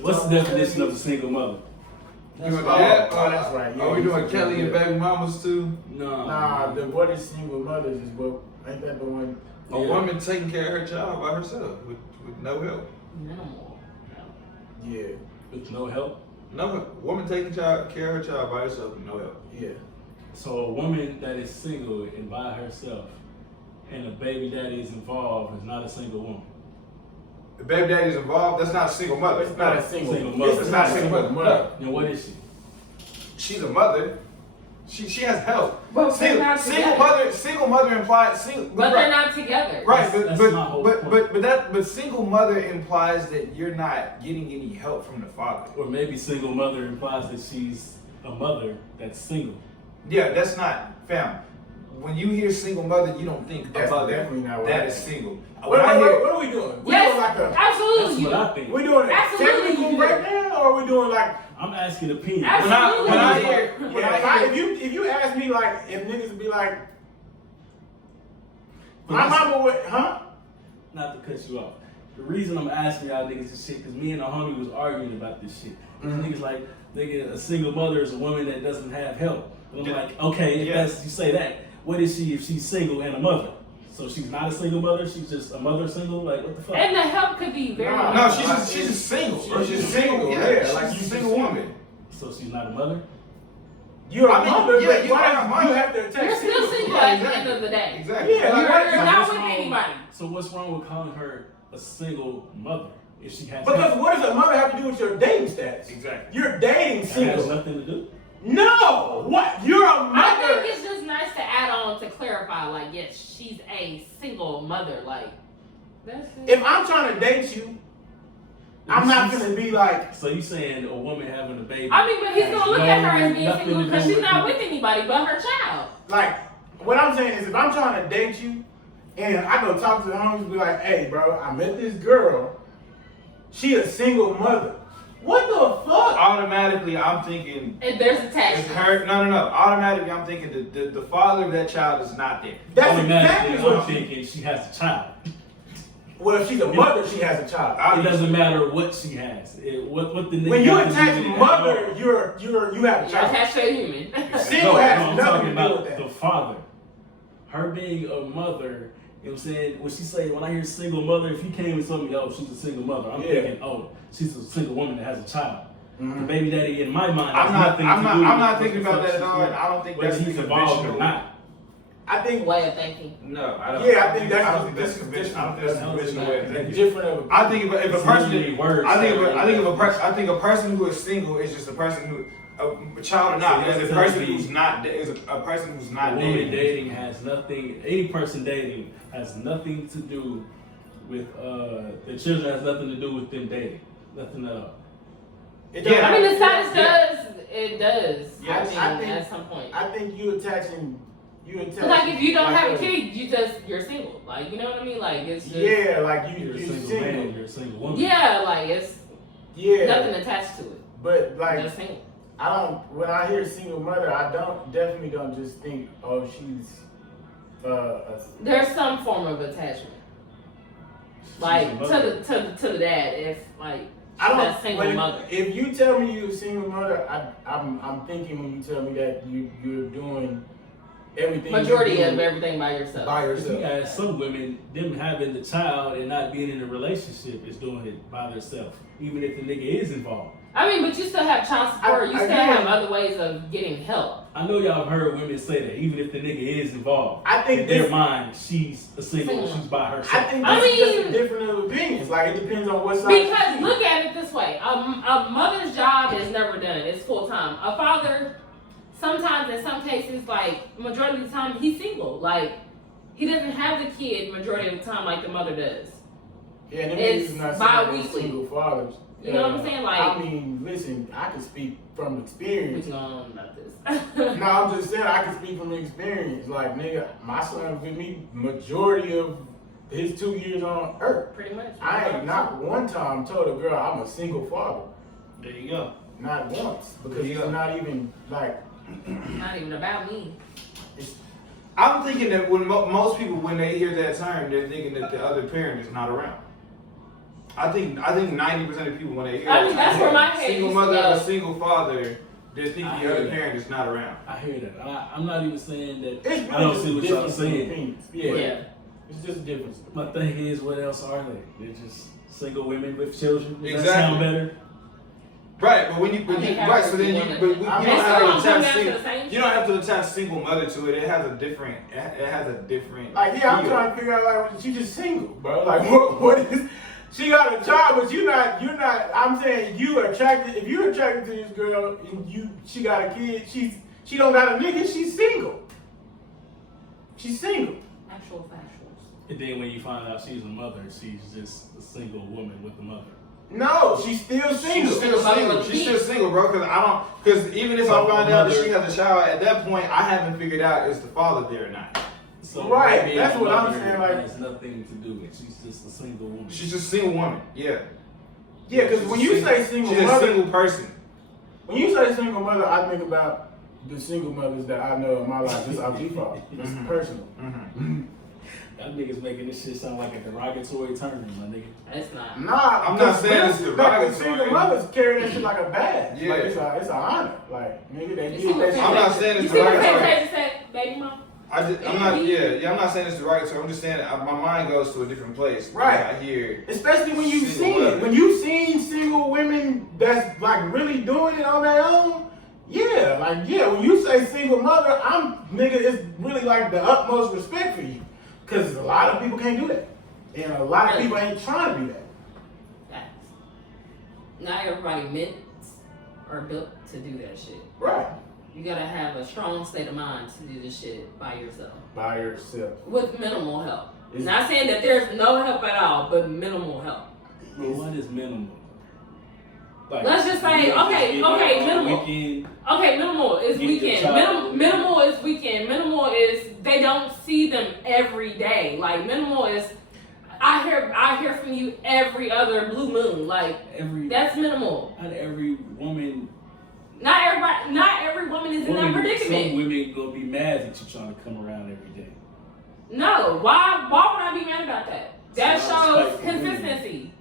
What's the definition of a single mother? You doing that? Oh, that's right. Yeah, Are we doing you Kelly said and that. baby mamas too? No. Nah, what is single mothers is what, ain't that the one? A woman taking care of her child by herself with no help. Minimal. Yeah, With no help. No woman taking care of her child by herself with no help. yeah. So a woman that is single and by herself and a baby daddy is involved is not a single woman. The baby daddy's involved. That's not a single mother. It's not a single mother. This is not a single mother. Then what is she? She's a mother. She has help. But they're not Single mother implies single. But they're not together. Right, That's my whole point. but single mother implies that you're not getting any help from the father. Or maybe single mother implies that she's a mother that's single. Yeah, that's not fam. When you hear single mother, you don't think That's a mother definitely not what that I is think. single. What, When I hear, what are we doing? We Yes, doing like a, That's absolutely. what I think. we doing a Absolutely technical you do. breakdown, or we doing like I'm asking opinion. Absolutely. when I hear, if you ask me like if niggas would be like But my that's- mama would Not to cut you off. The reason I'm asking y'all niggas this shit, because me and the homie was arguing about this shit. Niggas like, nigga, a single mother is a woman that doesn't have help. And I'm Yeah. like, okay, if Yeah. that's you say that, what is she if she's single and a mother? So she's not a single mother, she's just a mother single? Like, what the fuck? And the help could be very. Nah. no, she's just single. She's just single, yeah, like she's she's a single single. woman. So she's not a mother? you're a I mean, mother, yeah, but you why are a mother. you have to attack You're still single at the end of the day. Exactly. Yeah, Like, like, You're So not what's with wrong- anybody. So what's wrong with calling her a single mother if she has Because help? what does a mother have to do with your dating status? Exactly. You're dating That has single. nothing to do. No, what? You're a I mother. think it's just nice to add on to clarify, like, yes, she's a single mother. Like, that's it. If I'm trying to date you, I'm not gonna be like, So you saying a woman having a baby? I mean, but he's gonna look at her as being Nothing single to because do she's with not it. with anybody but her child. like, what I'm saying is if I'm trying to date you and I go talk to the homies and be like, hey, bro, I met this girl. She a single mother. What the fuck? Automatically, I'm thinking And there's it's attachment. her. No. Automatically, I'm thinking the father of that child is not there. That's Automatically, exactly I'm what she. thinking she has a child. Well, if she's a mother, she has a child. It doesn't matter what she has. What the nigga When you got to do attach with it at mother, all. you have a You're child. attached to a human. Single No, has I'm nothing talking to do about with that. the father. Her being a mother, you know what I'm saying? When she say, when I hear single mother, if you came and told me, oh, she's a single mother, I'm Yeah. thinking, oh, she's a single woman that has a child. Mhm. The baby daddy, in my mind, has I'm not. nothing I'm to not. do I'm with not what thinking the about fuck that at she's all. doing. And I don't think Whether that's he's the involved or conventional. not. I think Way of thinking. No, I don't. Yeah, I think that's I don't think that's this is conventional. I don't think different. that's the conventional way of a thinking. different of a I think if a It's person, literally words. I think a person who is single is just a person who a child or not. So Is a that's person telling me- who's not is a person who's A not woman dating. dating has nothing, any person dating has nothing to do with, the children has nothing to do with them dating. Nothing at all. It Yeah. I mean, the status Yeah. does. It does. Yes. I I mean, think- at some point. I think you attaching. Like, if you don't like have a kid, you're single. Like, you know what I mean? Like, it's just. Yeah, like You're a you're single single. man, you're a single woman. Yeah, like, it's Yeah, nothing attached to it. but like Just single. I don't. When I hear single mother, I definitely don't just think, oh, she's. There's some form of attachment. Like, She's a mother. to the dad, if, like, I don't. that single when- mother. If you tell me you're a single mother, I'm thinking when you tell me that you're doing everything. Majority you do of everything by yourself. by If you yourself. ask some women, them having the child and not being in a relationship is doing it by themselves, even if the nigga is involved. I mean, but you still have child support. You still Again- have other ways of getting help. I know y'all have heard women say that, even if the nigga is involved, I think in their this. mind, she's a single, Single. she's by herself. I think I this is just mean- a different of opinions. Like it depends on what side. Because look at it this way: a mother's job is never done; it's full time. A father, sometimes in some cases, like majority of the time, he's single. Like he doesn't have the kid majority of the time, like the mother does. Yeah, and them It's niggas not saying they're bi-weekly. single fathers. You know what I'm saying? Like- I mean, listen, I can speak from We experience. can go on about this. No, I'm just saying I can speak from experience. Like, nigga, my son with me majority of his 2 years on earth. Pretty much. I ain't not one time told a girl I'm a single father. There you go. Not once. Because Yeah. it's not even like Not even about me. I'm thinking that when most people, when they hear that term, they're thinking that the other parent is not around. I think 90% of people when they hear I mean, that's where my head single used to mother go. or single father, they think I the hear other that. parent is not around. I hear that. I'm not even saying that. It's I don't really see what just y'all difference in saying. opinions. Yeah. Yeah. It's just a difference. My thing is, what else are they? They're just single women with children. Does that Exactly. sound better? Right, but when you, I think right, so then you, women- but you I don't mean, have it's to still gonna come attach down to single, the same you don't have to attach single mother to it. It has a different. Like, yeah, I'm feel. trying to figure out, like, she just single, bro. Like, what is, she got a job, but you're not, I'm saying you attracted, if you're attracted to this girl and she got a kid, she don't got a nigga, she's single. She's single. Actual factuals. And then when you find out she's a mother, she's just a single woman with a mother. No, she's still single. She's still single. She's still single, bro. Because even if I find out that she has a child, at that point, I haven't figured out is the father there or not. So Right, being that's a what I'm mother saying, like- has nothing to do with. She's just a single woman. She's just a single woman. Yeah. Yeah, because when you say single she's mother, a single person. when you say single mother, I think about the single mothers that I know in my life, just out default. It's personal. That nigga's making this shit sound like a derogatory term, my nigga. It's not. Nah, I'm not saying it's the derogatory. single mothers carry that shit like a badge. Yeah. Like it's an honor. Like, nigga, they You get see that shit. I'm not saying You it's see what derogatory. Fantasia said, baby mom? I'm not saying it's derogatory. I'm just saying my mind goes to a different place. Right. I hear. Especially when you've Single seen it. mother. When you've seen single women that's like really doing it on their own, when you say single mother, it's really like the utmost respect for you. Because a lot of people can't do that. And a lot of people ain't trying to do that. Facts. Not everybody meant or built to do that shit. Right. You gotta have a strong state of mind to do this shit by yourself. By yourself. With minimal help. Is- Not saying that there's no help at all, but minimal help. But what is minimal? Like, Let's just say, you okay, just get okay, on minimal. weekend, Okay, minimal is Get your weekend. child. Minimal is weekend. Minimal is they don't see them every day. Like minimal is I hear from you every other blue moon. Like that's minimal. Not every woman. Not every woman is in that Some predicament. women gonna be mad that you trying to come around every day. No, why would I be mad about that? That It's not shows spiteful women. consistency.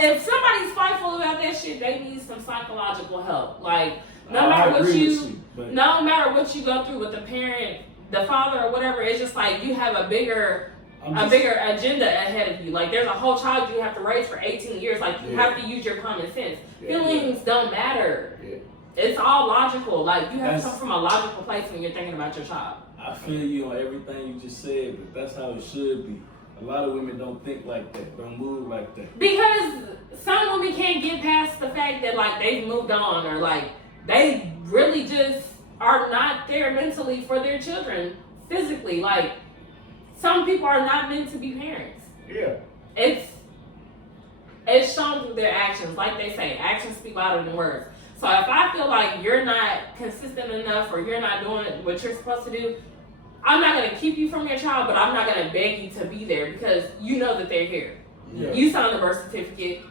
If somebody's spiteful about that shit, they need some psychological help. Like no I matter what agree with you but no matter what you go through with the parent, the father or whatever, it's just like you have a bigger agenda ahead of you. Like there's a whole child you have to raise for 18 years. Like you have to use your common sense. Feelings don't matter. Yeah. It's all logical. Like you have to That's- come from a logical place when you're thinking about your child. I feel you on everything you just said, but that's how it should be. A lot of women don't think like that, don't move like that. Because some women can't get past the fact that like they've moved on or like they really just are not there mentally for their children physically. Like some people are not meant to be parents. Yeah. It's shown through their actions. Like they say, actions speak louder than words. So if I feel like you're not consistent enough or you're not doing what you're supposed to do, I'm not going to keep you from your child, but I'm not going to beg you to be there because you know that they're here. Yeah. You signed the birth certificate.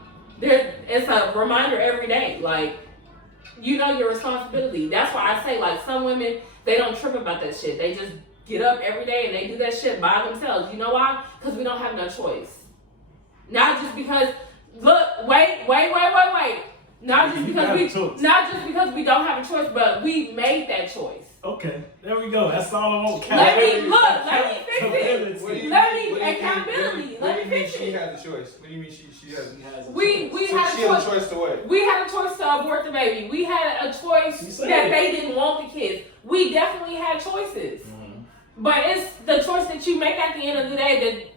It's a reminder every day. Like, you know your responsibility. That's why I say, like, some women, they don't trip about that shit. They just get up every day and they do that shit by themselves. You know why? Because we don't have no choice. Not just because, look, wait. Not just You because got a choice. not just because we don't have a choice, but we made that choice. Okay, there we go. That's all I want. Let me fix it. What do you Let mean- me what do you mean- accountability. what Let do you me mean fix she it. had the choice? What do you mean she has? We So had she a has choice. a choice to what? We had a choice to abort the baby. We had a choice You said that it. they didn't want the kids. We definitely had choices. But it's the choice that you make at the end of the day that,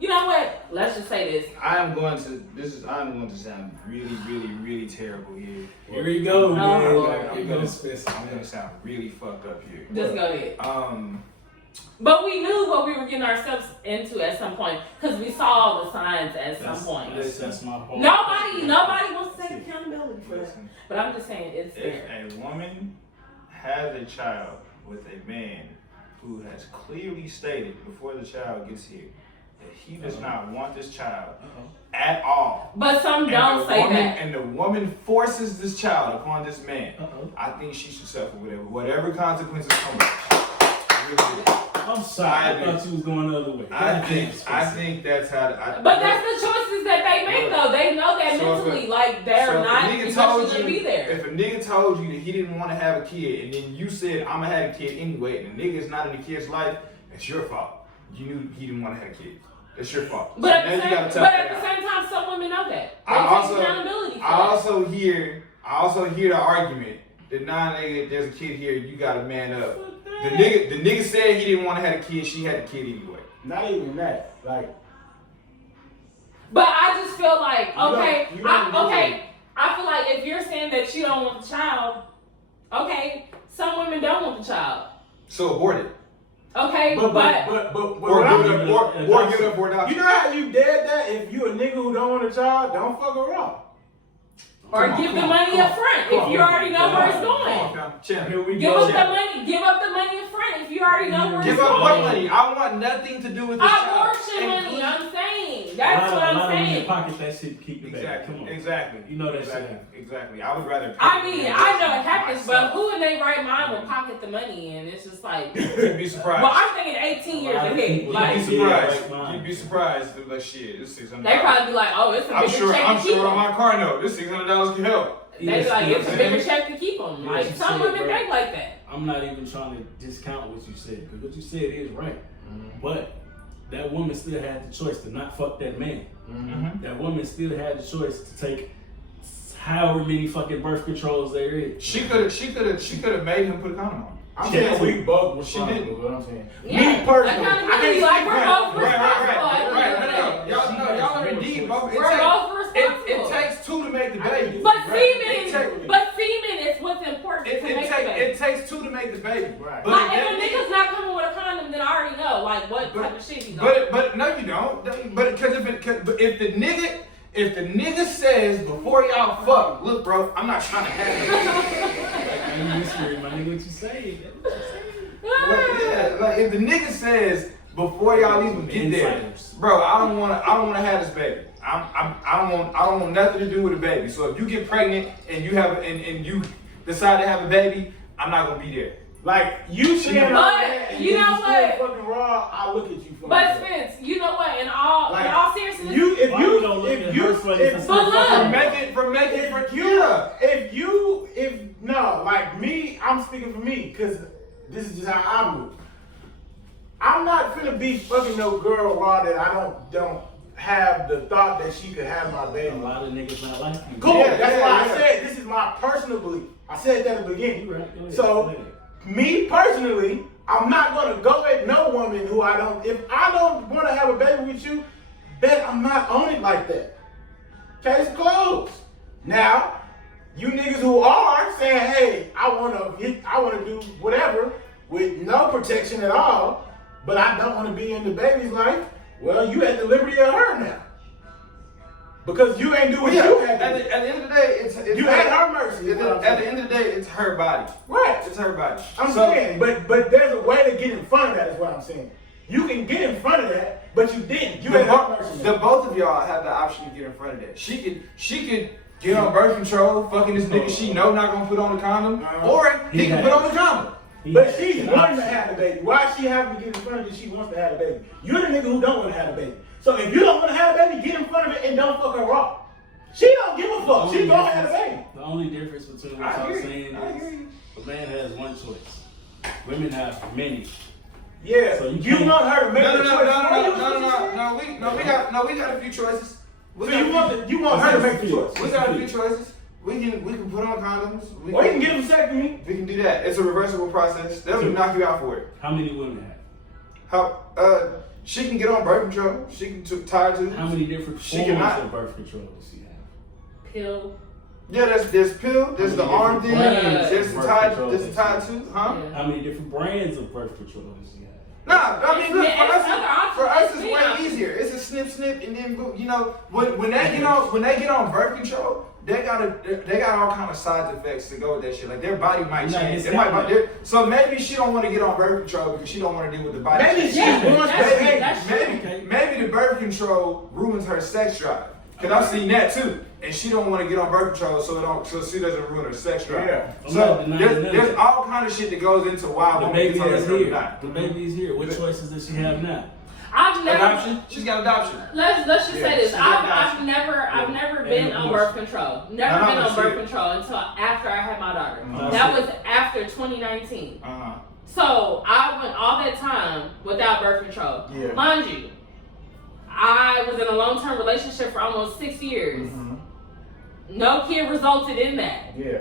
you know what? Let's just say this. I'm going to sound really, really, really terrible here. Here we go, man. Oh, Here goes Spencer. I'm gonna sound really fucked up here. Just go ahead. But But we knew what we were getting ourselves into at some point because we saw the signs at some point. That's my whole. Nobody wants to take accountability for that. listen, But I'm just saying it's there. if a woman has a child with a man who has clearly stated before the child gets here that he does not want this child at all. But some And don't the say woman, that. And the woman forces this child upon this man. Uh-oh. I think she should suffer whatever consequences come with it. I'm sorry. I thought you was going the other way. I think that's how. But that's the choices that they make, though. They know that mentally, like they're not emotionally be there. If a nigga told you that he didn't want to have a kid, and then you said I'm gonna have a kid anyway, and the nigga is not in the kid's life, it's your fault. You knew he didn't want to have a kid. It's your fault. But at the same time, some women know that. They take accountability for I also hear the argument that nigga, there's a kid here, you gotta man up. The nigga said he didn't want to have a kid, she had a kid anyway. Not even that. Like, but I just feel like, okay, you don't I feel like if you're saying that you don't want the child, okay, some women don't want the child. So abort it. Okay, but or give it up for adoption. You know how you dead that? If you a nigga who don't want a child, don't fuck her up. Or give the money up front if you already know where it's going. Here we Give go. up the money. Give up the money up front if you already know where it's Give going. up what money? I want nothing to do with this child. Abortion money. I'm saying. That's what I'm saying. Pocket that shit, keep it back. Come on. Exactly. You know that Exactly. I would rather. I mean, I know it happens, but who in their right mind will pocket the money? And it's just like. You'd be surprised. Well, I'm thinking 18 years ahead. Like, You'd be surprised. Like shit, this $600. They probably be like, oh, it's a bigger check I'm to keep sure on them. my car note, this $600 can help. They be like, it's a bigger check to keep them. Yeah, Like, some women think like that. I'm not even trying to discount what you said, because what you said is right. But that woman still had the choice to not fuck that man. That woman still had the choice to take however many fucking birth controls there is. She could have made him put a condom on. I'm saying we both responsible. What I'm saying. Yeah. Me personally, Accountability, like we're both Right. responsible. Y'all are indeed both. We're both responsible. It takes two to make the baby. But semen is what's important to make the baby. It takes two to make this baby. Right. But Like, if a nigga's not coming with a condom, then I already know, like, what type of shit he's on. But no, you don't. But if the nigga says before y'all fuck, look, bro, I'm not trying to have it. You mystery, my nigga, what you saying? Yeah, like if the nigga says before y'all even get there, bro, I don't want to have this baby. I don't want nothing to do with a baby. So if you get pregnant and you have and you decide to have a baby, I'm not gonna be there. Like you saying all that, and you then know still what? fucking raw, I look at you for But that. Spence, you know what? In all seriousness, like me, I'm speaking for me, cause this is just how I move. I'm not finna be fucking no girl raw that I don't have the thought that she could have my baby. A lot of niggas not like you. Cool, that's why I said this is my personal belief. I said that at the beginning. Right. So, me personally, I'm not gonna go at no woman who if I don't wanna have a baby with you, bet I'm not on it like that. Case closed. Now, you niggas who are saying, hey, I wanna do whatever with no protection at all, but I don't wanna be in the baby's life, well, you at the liberty of her now. Because you ain't do what you had to do. At the end of the day, it's you at her mercy. At the end of the day, it's her body. Right. It's her body. I'm saying, but there's a way to get in front of that is what I'm saying. You can get in front of that, but you didn't. You had her mercy. The both of y'all have the option to get in front of that. She could get on birth control, fucking this nigga she know not gonna put on the condom, or he can put on the condom. But she's wanting to have a baby. Why she having to get in front of it? She wants to have a baby. You're the nigga who don't want to have a baby. So if you don't want to have a baby, get in front of it and don't fuck her raw. She don't give a fuck. She gonna have a baby. The only difference between what y'all saying is a man has one choice. Women have many. Yeah. So you want her to make No, the choice. No, we got a few choices. So you want her to make the choice. We got a few choices. We can put on condoms. Or you can get a vasectomy. We can do that. It's a reversible process. They'll knock you out for it. How many women have? She can get on birth control. She can tie to. How many different forms of birth control does she have? Pill. Yeah, there's pill. There's the arm thing. There's the tie to. Huh? How many different brands of birth control does she have? Nah, I mean, look, for us it's Yeah. way easier. It's a snip, and then boom. You know, when they get on birth control, they got all kind of side effects to go with that shit. Like their body might change. So maybe she don't want to get on birth control because she don't want to deal with the body. Maybe change. she wants Maybe the birth control ruins her sex drive. Cause I've seen that too. And she don't want to get on birth control so she doesn't ruin her sex drive. Yeah. So there's all kind of shit that goes into why The women baby get on is that here. not. The baby is here. What choices does she have now? I've never. Adoption? She's got adoption. Let's just say this. she's got I've adoption. never been on birth control. Never been on birth control until after I had my daughter. That was after 2019. So I went all that time without birth control. Yeah. Mind you, I was in a long-term relationship for almost 6 years. No kid resulted in that. Yeah.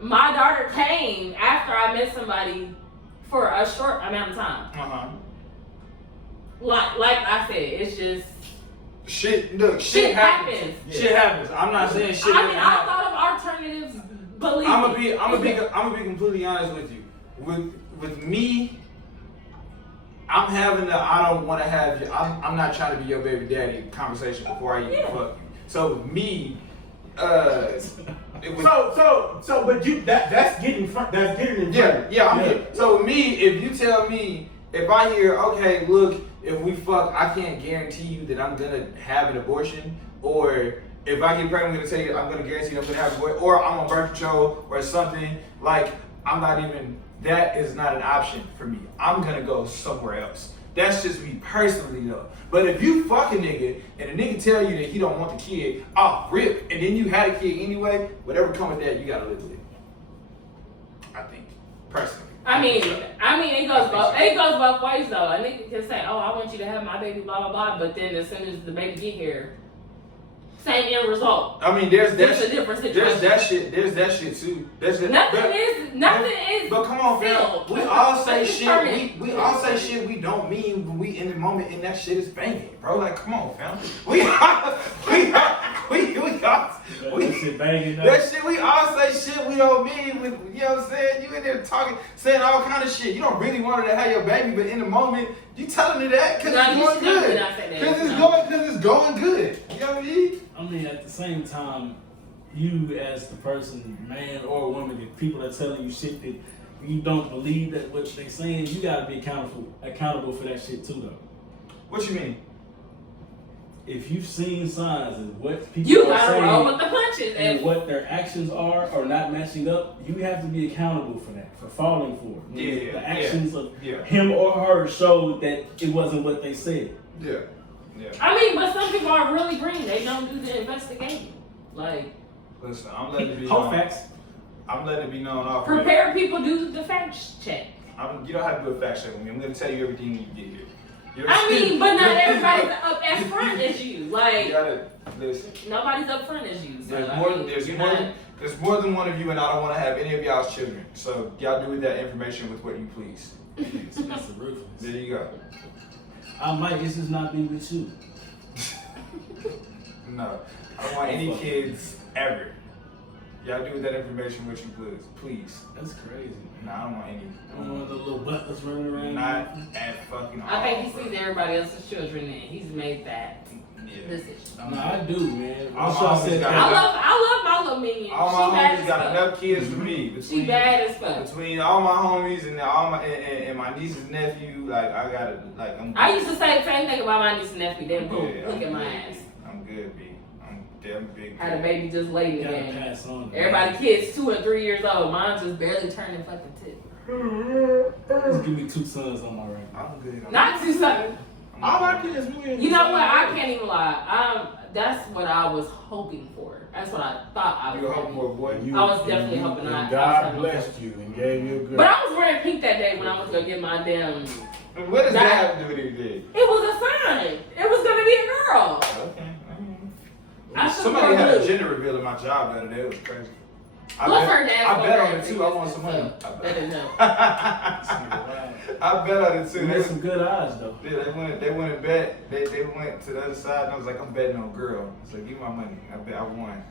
My daughter came after I met somebody for a short amount of time. Like I said, it's just Shit happens. happens. Shit happens. I'm not saying shit. I mean, I thought of alternatives. Believe I'm me. gonna be completely honest with you. With me, I'm having the I don't want to have you. I'm not trying to be your baby daddy conversation before I even fuck you. So with me, it was but you that's getting in front. So with me, if you tell me, if I hear, okay, look, if we fuck, I can't guarantee you that I'm gonna have an abortion, or if I get pregnant, I'm gonna tell you I'm gonna guarantee I'm gonna have an abortion, or I'm on birth control or something. Like I'm not even. That is not an option for me. I'm gonna go somewhere else. That's just me personally though. But if you fuck a nigga and a nigga tell you that he don't want the kid, off rip, and then you had a kid anyway, whatever come with that, you gotta live with it. I think, personally. I mean, it goes both ways though. A nigga can say, "Oh, I want you to have my baby," blah blah blah. But then as soon as the baby get here, same end result. I mean, there's a different situation. There's that shit too. Nothing is. But come on, fam. sealed. We all say Nothing's shit. permanent. We all say shit we don't mean when we in the moment and that shit is banging, bro. Like, come on, fam. We all That shit banging up. that shit. We all say shit we don't mean. You know what I'm saying? You in there talking, saying all kind of shit. You don't really want her to have your baby, but in the moment, you telling her that because it's going good. Because it's going good. You know what I mean? I mean, at the same time, you as the person, man or woman, if people are telling you shit that you don't believe that what they saying, you gotta be accountable for that shit too, though. What you mean? If you've seen signs of what people You are gotta saying roll with the punches. and what their actions are not matching up, you have to be accountable for that, for falling for it. Yeah, The actions of yeah. him or her showed that it wasn't what they said. Yeah. Yeah. I mean, but some people are really green. They don't do the investigating. Like, Listen, I'm letting it be Whole known. facts. I'm letting it be known off. prepare people do the fact check. You don't have to do a fact check with me. I'm gonna tell you everything when you get here. I mean, but not everybody's up as front as you. You Like, gotta listen. nobody's up front as you. So, There's more than one of you, and I don't want to have any of y'all's children. So y'all do with that information with what you please. That's the ruthless. There you go. I might just not be with you. No, I don't want any kids ever. Y'all do with that information what you please. That's crazy, man. No, I don't want any. I don't want the little butlers running around. Not at fucking all. I think he sees everybody else's children and he's made that decision. No, I do, man. All That's my why I homies said got that. I love my little minion. All She my bad homies as got fuck. enough kids for me. She bad as fuck. Between all my homies and all my and my niece's nephew, like I gotta like I'm. I used to say the same thing about my niece and nephew. Then boom, Yeah, look I'm at my good, ass. B. I'm good, B. I'm damn big. Had a baby just late in You the gotta game. pass on. Everybody kids 2 and 3 years old. Mine's just barely turning fucking 2. Just give me 2 sons on my right. I'm good. Not 2 something. All I can is me. You know what? I can't even lie. That's what I was hoping for. That's what I thought I You was hoping for a hoping. boy? I was definitely hoping and I was God having a blessed you and gave you a good. But I was wearing pink that day when I went to go get my damn. What does that have to do with anything? It was a sign. It was gonna be a girl. Okay. I should've Somebody worn had a blue. gender reveal in my job the other day. It was crazy. Plus her dad. I bet on it too. I want some money. That didn't help. I bet on it too. You had some good eyes though. Yeah, they went and bet. They went to the other side and I was like, I'm betting on a girl. It's like, give me my money. I bet I won.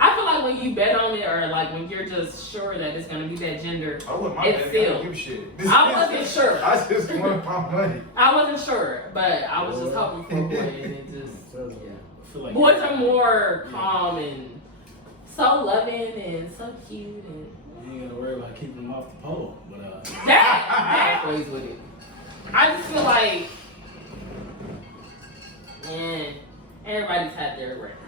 I feel like when you bet on it, or like when you're just sure that it's gonna be that gender, I wasn't my It's bet. I sealed. don't give a shit. I wasn't sure. I just wanted my money. I wasn't sure, but I was just hoping for a boy, and it just I feel like boys are more calm and so loving and so cute and you ain't gotta worry about keeping them off the pole. But that plays with it. I just feel like, man, Everybody's had their regrets.